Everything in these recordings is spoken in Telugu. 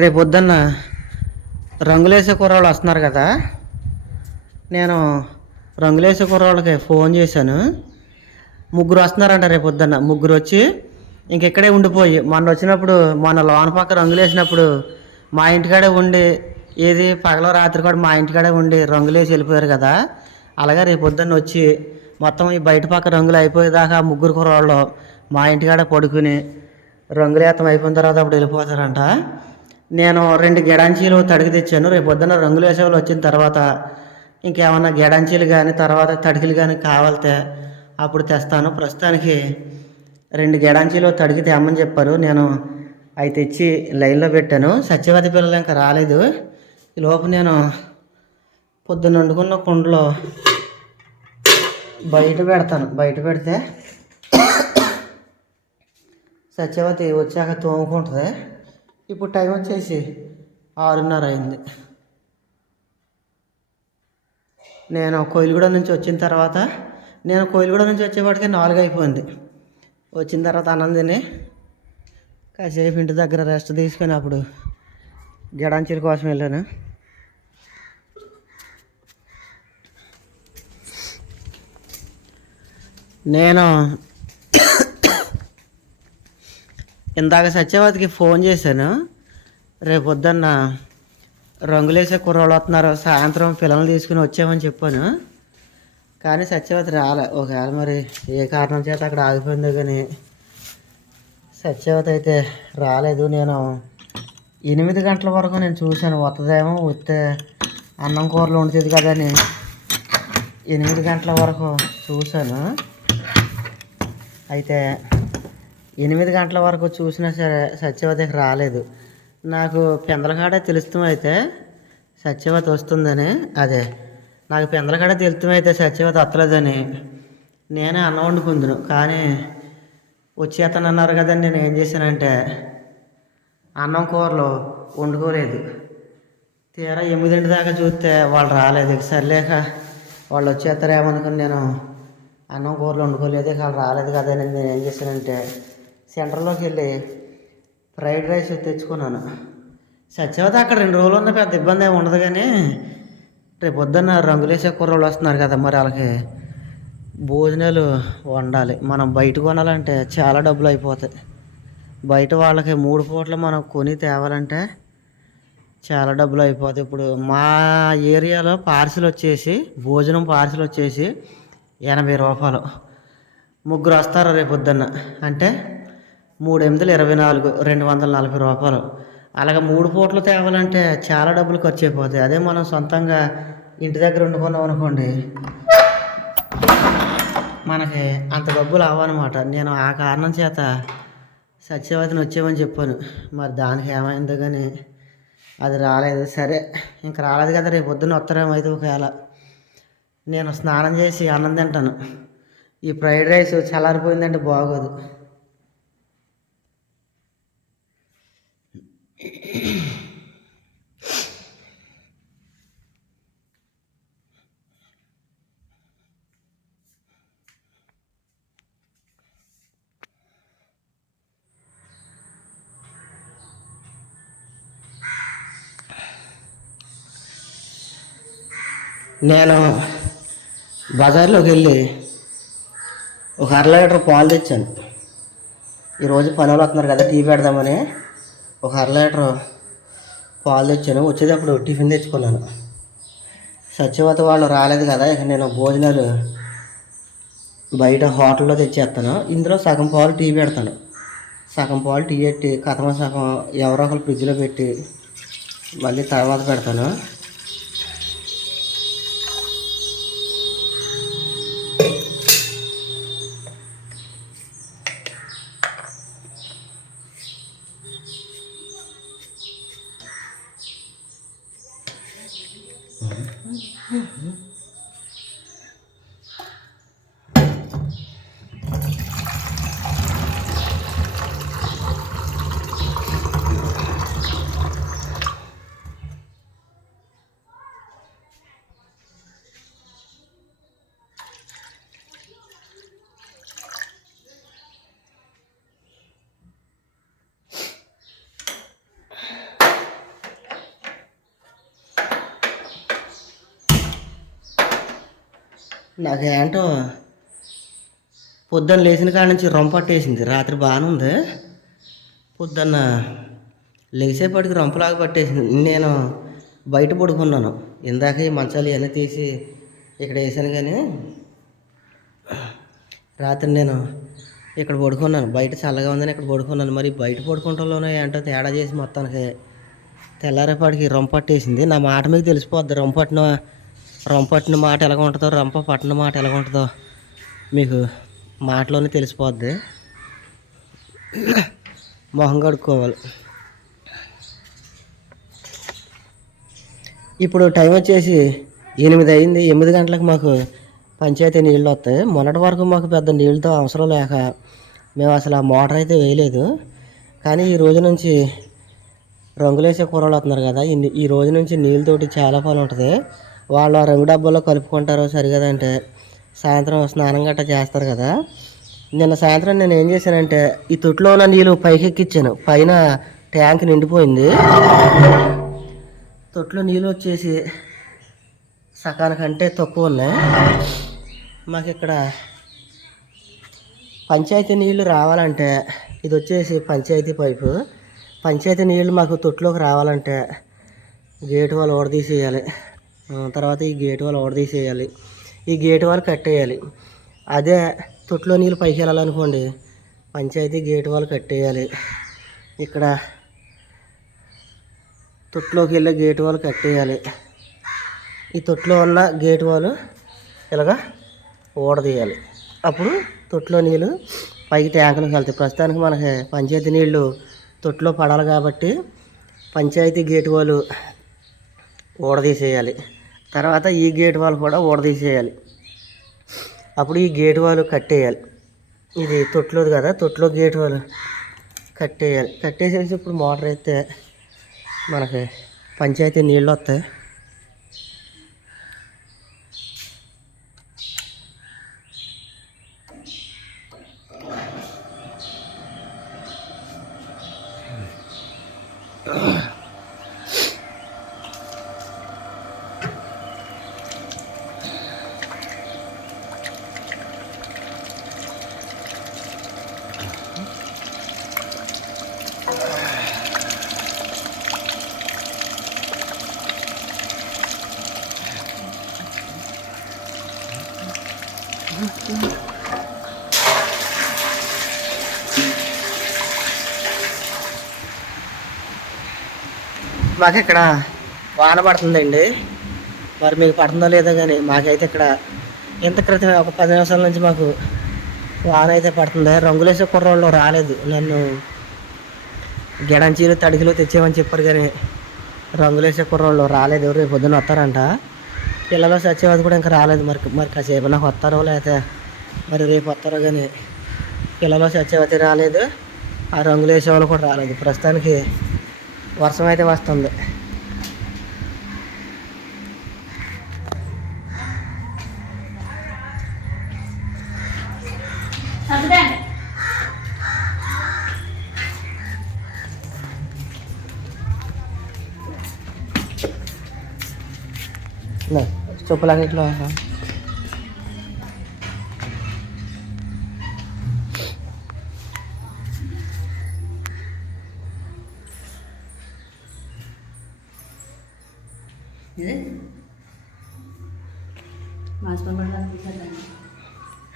రేపు పొద్దున్న రంగులేసే కుర్రాళ్ళు వస్తున్నారు కదా. నేను రంగులేసే కుర్రాళ్ళకి ఫోన్ చేశాను. ముగ్గురు వస్తున్నారంట రేపు పొద్దున్న ముగ్గురు వచ్చి ఇంకెక్కడే ఉండిపోయి. మొన్న వచ్చినప్పుడు మొన్న లోన పక్క రంగులు వేసినప్పుడు మా ఇంటికాడే ఉండి ఏది పగల రాత్రి కూడా మా ఇంటికాడే ఉండి రంగులు వేసి వెళ్ళిపోయారు కదా. అలాగే రేపు పొద్దున్న వచ్చి మొత్తం ఈ బయట పక్క రంగులు అయిపోయేదాకా ముగ్గురు కుర్రాళ్ళు మా ఇంటికాడ పడుకుని రంగులేతం అయిపోయిన తర్వాత అప్పుడు వెళ్ళిపోతారంట. నేను రెండు గెడాంచీలు తడికి తెచ్చాను. రేపు పొద్దున్న రంగులు వేసేవాళ్ళు వచ్చిన తర్వాత ఇంకేమన్నా గెడాంచీలు కానీ తర్వాత తడికిలు కానీ కావాలితే అప్పుడు తెస్తాను. ప్రస్తుతానికి రెండు గెడాంచీలు తడికి తేమని చెప్పారు. నేను అవి తెచ్చి లైన్లో పెట్టాను. సత్యవతి పిల్లలు ఇంకా రాలేదు. ఈ లోపు నేను పొద్దున్న వండుకున్న కుండలో బయట పెడతాను. బయట పెడితే సత్యవతి వచ్చాక తోముకుంటుంది. ఇప్పుడు టైం వచ్చేసి ఆరున్నర అయింది నేను కోయిలగూడ నుంచి వచ్చిన తర్వాత నేను కోయిలగూడ నుంచి వచ్చేపాటికి నాలుగు అయిపోయింది వచ్చిన తర్వాత అన్నం కాసేపు ఇంటి దగ్గర రెస్ట్ తీసుకొని అప్పుడు గడాంచీల కోసం వెళ్ళాను. నేను ఇందాక సత్యవతికి ఫోన్ చేశాను. రేపు పొద్దున్న రంగులేసే కుర్రోళ్ళు వస్తున్నారు. సాయంత్రం పిల్లల్ని తీసుకుని వచ్చామని చెప్పాను. కానీ సత్యవతి రాలే. ఒకవేళ మరి ఏ కారణం చేత అక్కడ ఆగిపోయిందో కానీ సత్యవతి అయితే రాలేదు. నేను ఎనిమిది గంటల వరకు నేను చూశాను. వస్తుందేమో వస్తే అన్నం కూరలు వండుతుంది కదని ఎనిమిది గంటల వరకు చూశాను. అయితే ఎనిమిది గంటల వరకు చూసినా సరే సత్యవతికి రాలేదు. నాకు పెందలకాడే తెలుస్తమైతే సత్యవతి వస్తుందని. అదే నాకు పెందలకాడ తెలుస్తమైతే సత్యవతి వస్తలేదని నేనే అన్నం వండుకుందును కానీ వచ్చేతను అన్నారు కదండి నేను ఏం చేశానంటే అన్నం కూరలు వండుకోలేదు. తీరా ఎనిమిదింటి దాకా చూస్తే వాళ్ళు రాలేదు. సర్లేక వాళ్ళు వచ్చేస్తారేమనుకుని నేను అన్నం కూరలు వండుకోలేదు. వాళ్ళు రాలేదు కదా నేను ఏం చేశానంటే సెంటర్లోకి వెళ్ళి ఫ్రైడ్ రైస్ తెచ్చుకున్నాను. సత్యవతి అక్కడ రెండు రోజులు ఉన్న పెద్ద ఇబ్బంది ఏమి ఉండదు కానీ రేపు పొద్దున్న రంగులేసే కుర్రోళ్ళు వస్తున్నారు కదా మరి వాళ్ళకి భోజనాలు వండాలి. మనం బయట కొనాలంటే చాలా డబ్బులు అయిపోతాయి. బయట వాళ్ళకి మూడు పూటలు మనం కొని తేవాలంటే చాలా డబ్బులు అయిపోతాయి. ఇప్పుడు మా ఏరియాలో పార్సిల్ వచ్చేసి భోజనం పార్సిల్ వచ్చేసి ఎనభై రూపాయలు. ముగ్గురు వస్తారు రేపు పొద్దున్న? అంటే మూడు ఎనిమిదిలు ఇరవై నాలుగు రెండు వందల నలభై రూపాయలు. అలాగే మూడు పూటలు తేవాలంటే చాలా డబ్బులు ఖర్చు అయిపోతాయి అదే మనం సొంతంగా ఇంటి దగ్గర వండుకున్నాం అనుకోండి మనకి అంత డబ్బులు అవ్వనమాట నేను ఆ కారణం చేత సత్యవతిని వచ్చామని చెప్పాను. మరి దానికి ఏమైందో కానీ అది రాలేదు. సరే ఇంక రాలేదు కదా రేపు పొద్దున్న ఉత్తరం అయితే ఒకవేళ. నేను స్నానం చేసి అన్నం తింటాను. ఈ ఫ్రైడ్ రైస్ చల్లారిపోయిందంటే బాగోదు. నేను బజార్లోకి వెళ్ళి ఒక అర లీటర్ పాలు తెచ్చాను. ఈరోజు పని వాళ్ళు వస్తున్నారు కదా టీ పెడదామని. ఒక అర లీటర్ పాలు తెచ్చాను. వచ్చేటప్పుడు టిఫిన్ తెచ్చుకున్నాను. సత్యవతి వాళ్ళు రాలేదు కదా ఇక నేను భోజనాలు బయట హోటల్లో తెచ్చేస్తాను. ఇందులో సగం పాలు టీ పెడతాను. సగం పాలు టీ పెట్టి కథమ సగం ఎవరో ఒకరు ఫ్రిడ్జ్లో పెట్టి మళ్ళీ తర్వాత పెడతాను. 嗯。嗯 నాకు ఏంటో పొద్దున్న లేచిన కాడ నుంచి రొంపట్టేసింది రాత్రి బాగానే ఉంది. పొద్దున్న లేచేపటికి రొంపలాగా పట్టేసింది. నేను బయట పడుకున్నాను. ఇందాక ఈ మంచాలు ఇవన్నీ తీసి ఇక్కడ వేసాను కానీ రాత్రి నేను ఇక్కడ పడుకున్నాను. బయట చల్లగా ఉందని ఇక్కడ పడుకున్నాను. మరి బయట పడుకుంటలోనే ఏంటో తేడా చేసి మొత్తానికి తెల్లారేపాటికి రొంపట్టేసింది నా మాట మీకు తెలిసిపోద్ది. రొంపట్టిన రంపట్టిన మాట ఎలా ఉంటుందో రంప పట్టిన మాట ఎలా ఉంటుందో మీకు మాటలోనే తెలిసిపోద్ది. మొహం కడుక్కోవాలి. ఇప్పుడు టైం వచ్చేసి ఎనిమిది అయింది. ఎనిమిది గంటలకు మాకు పంచాయతీ నీళ్ళు వస్తాయి. మొన్నటి వరకు మాకు పెద్ద నీళ్ళతో అవసరం లేక మేము అసలు ఆ మోటార్ అయితే వేయలేదు. కానీ ఈ రోజు నుంచి రంగులేసే కూరలు వస్తున్నారు కదా ఈ ఈ రోజు నుంచి నీళ్ళతోటి చాలా పని ఉంటుంది. వాళ్ళు ఆ రంగు డబ్బాలో కలుపుకుంటారు సరిగదంటే సాయంత్రం స్నానం గట్ట చేస్తారు కదా. నిన్న సాయంత్రం నేను ఏం చేశానంటే ఈ తొట్టులో ఉన్న నీళ్ళు పైకి ఎక్కించాను పైన ట్యాంక్ నిండిపోయింది. తొట్లో నీళ్ళు వచ్చేసి సకానికంటే తక్కువ ఉన్నాయి. మాకు ఇక్కడ పంచాయతీ నీళ్ళు రావాలంటే ఇది వచ్చేసి పంచాయతీ పైపు. పంచాయతీ నీళ్ళు మాకు తొట్టులోకి రావాలంటే గేటు వాళ్ళు ఓడదీసేయాలి. తర్వాత ఈ గేట్ వాళ్ళు ఓడదీసేయాలి ఈ గేట్ వాళ్ళు కట్టేయాలి. అదే తొట్టులో నీళ్ళు పైకి వెళ్ళాలనుకోండి పంచాయతీ గేట్ వాళ్ళు కట్టేయాలి. ఇక్కడ తొట్టులోకి వెళ్ళే గేట్ వాళ్ళు కట్టేయాలి. ఈ తొట్టులో ఉన్న గేట్ వాళ్ళు ఇలాగా ఓడదీయాలి అప్పుడు తొట్టులో నీళ్ళు పైకి ట్యాంకులకు వెళ్తాయి. ప్రస్తుతానికి మనకి పంచాయతీ నీళ్ళు తొట్టులో పడాలి కాబట్టి పంచాయతీ గేట్ వాళ్ళు ఊడదీసేయాలి. తర్వాత ఈ గేట్ వాల్ కూడా ఊడదీసేయాలి. అప్పుడు ఈ గేట్ వాళ్ళు కట్టేయాలి. ఇది తొట్లోది కదా తొట్లో గేట్ వాల్ కట్టేయాలి. కట్టేసేసి ఇప్పుడు మోటార్ అయితే మనకి పంచాయతీ నీళ్ళు వస్తాయి. మాకు ఇక్కడ వాన పడుతుందండి. మరి మీకు పడుతుందో లేదో కానీ మాకైతే ఇక్కడ ఇంత క్రితం ఒక పది నిమిషాల నుంచి మాకు వాన అయితే పడుతుంది. రంగులేసే కుర్రోళ్ళు రాలేదు. నన్ను గిడంచీలు తడికిలు తెచ్చేమని చెప్పారు కానీ రంగులేసే కుర్రోళ్ళు రాలేదు. రేపు పొద్దున్న వస్తారంట. పిల్లలు సత్యవతి కూడా ఇంకా రాలేదు. మరి మరి కాసేపు నాకు వస్తారో లేకపోతే మరి రేపు వస్తారో కానీ పిల్లలు సచ్చేవతి రాలేదు. ఆ రంగులు వేసే వాళ్ళు కూడా రాలేదు. ప్రస్తుతానికి వర్షం అయితే వస్తుంది చెప్పులాగా ఇట్లా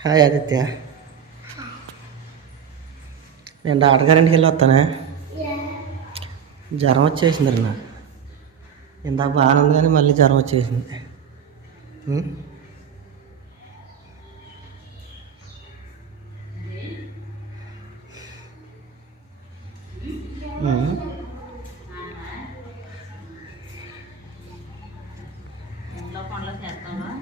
హాయ్ ఆదిత్య. నేను డాక్టర్ గారింటికి వెళ్ళి వస్తానే? జ్వరం వచ్చేసింది నాకు ఇందాక బాగానే ఉంది కానీ మళ్ళీ జ్వరం వచ్చేసింది? ఉం. വെള്ളമാണ് ചേർത്തോളാം.